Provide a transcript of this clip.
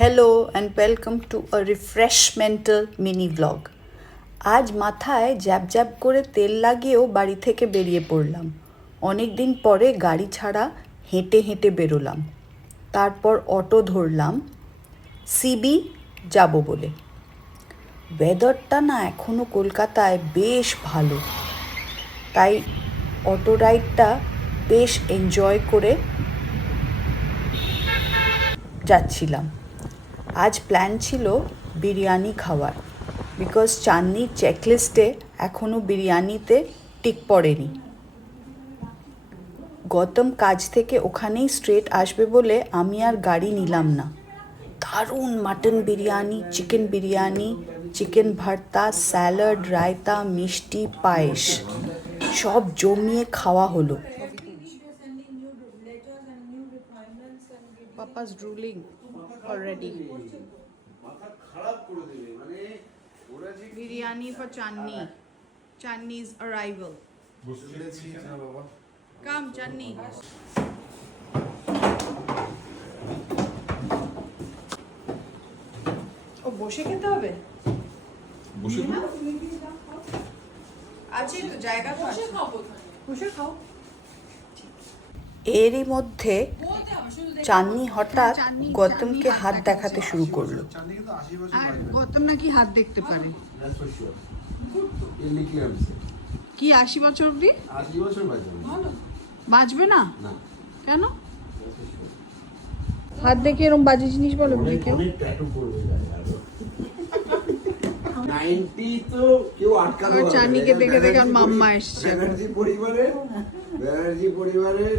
Hello and welcome to a refreshmental mini vlog. আজ মাথায় jab jab করে তেল লাগিয়েও বাড়ি থেকে বেরিয়ে পড়লাম। অনেক দিন পরে গাড়ি ছাড়া হেঁটে হেঁটে বেরোলাম। তারপর অটো ধরলাম সিবি যাব বলে। ওয়েদারটা না এখনও কলকাতায় বেশ ভালো, তাই অটো রাইডটা বেশ এনজয় করে যাচ্ছিলাম। আজ প্ল্যান ছিল বিরিয়ানি খাওয়ার, বিকজ চাঁদনির চেকলিস্টে এখনও বিরিয়ানিতে টিক পড়েনি। গৌতম কাজ থেকে ওখানেই স্ট্রেট আসবে বলে আমি আর গাড়ি নিলাম না। দারুণ mutton biryani, chicken biryani, chicken ভর্তা, স্যালাড, রায়তা, মিষ্টি, পায়েস সব জমিয়ে খাওয়া হলো। Papa's drooling already. Biryani for Chandni. Chandni's arrival. Come, Chandni. ও বসে খেতে হবে? বসে খাও। আছে তো জায়গা তো আছে। বসে খাও। এরই মধ্যে চাঁদনি হঠাৎ গৌতমকে হাত দেখাতে শুরু করলো। আর গৌতম নাকি হাত দেখতে পারে। কি 80 বছর অবধি? 80 বছর বাঁচবে না? কেন? হাত দেখে এরকম বাজে জিনিস বলো কেউ? 90 তো কেউ আটকানো চাঁদনিকে দেখে দেখে আমার মাম্মা এসছে। ব্যানার্জি পরিবারের